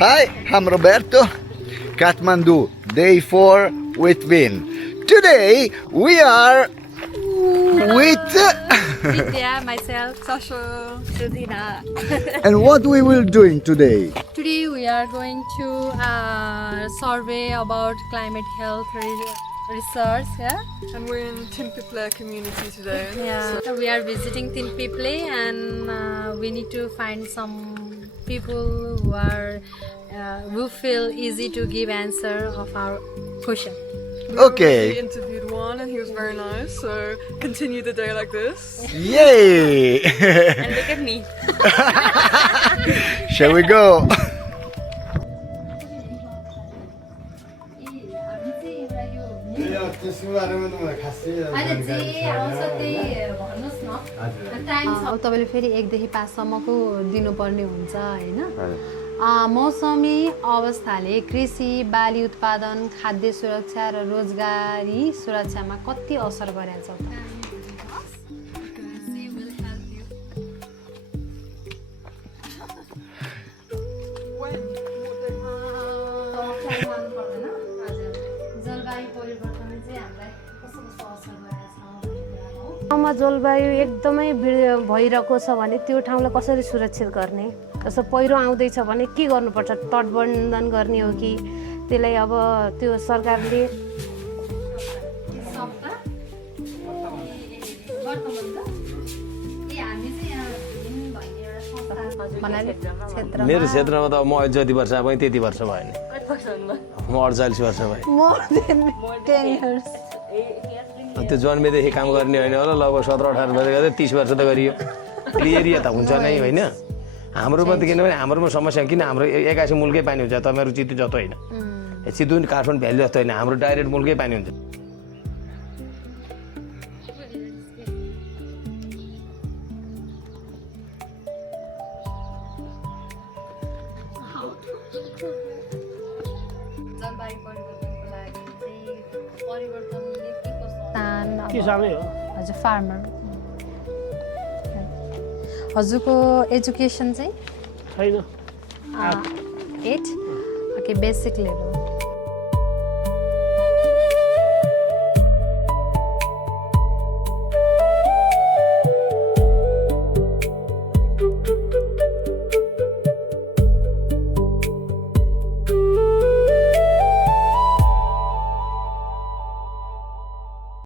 Hi, I'm Roberto. Kathmandu, day 4 with Vin. Today we are with Vidya, myself, Sasha, Sudhina. and what we will doing today? Today we are going to survey about climate health research. Yeah, And we're in Timpiple community today. yeah. So we are visiting Tinpiple, and we need to find some people who feel easy to give answer of our question. We Okay. interviewed one and he was very nice, so continue the day like this. Yay! And look at me. Shall we go? अब तपाईँले फेरि 1 देखि 5 सम्मको दिनुपर्ने हुन्छ हैन मौसमी अवस्थाले कृषि बाली उत्पादन खाद्य सुरक्षा र रोजगारी सुरक्षामा कति असर गरेछ त ठाउँमा जलवायु एकदमै भइरहेको छ भने त्यो ठाउँलाई कसरी सुरक्षित गर्ने जस्तो पहिरो आउँदैछ भने के गर्नुपर्छ तटबन्धन गर्ने हो कि त्यसलाई अब त्यो सरकारले मेरो क्षेत्रमा त म जति वर्ष भएँ त्यति वर्ष भयो नि म 48 वर्ष भएँ त्यो जन्मेदेखि काम गर्ने होइन होला लगभग 17-18 वर्ष गर्दै 30 वर्ष त गरियो एरिया त हुन्छ नै होइन हाम्रोमा त किनभने हाम्रोमा समस्या किन हाम्रो एकासी मुल्कै पानी हुन्छ तपाईँहरू चितु जस्तो होइन चितवन काठमाडौँ भ्याली जस्तो होइन हाम्रो डाइरेक्ट मुल्कै पानी हुन्छ हजुर फार्मर हजुरको एजुकेसन चाहिँ छैन 8 ओके बेसिक लेभल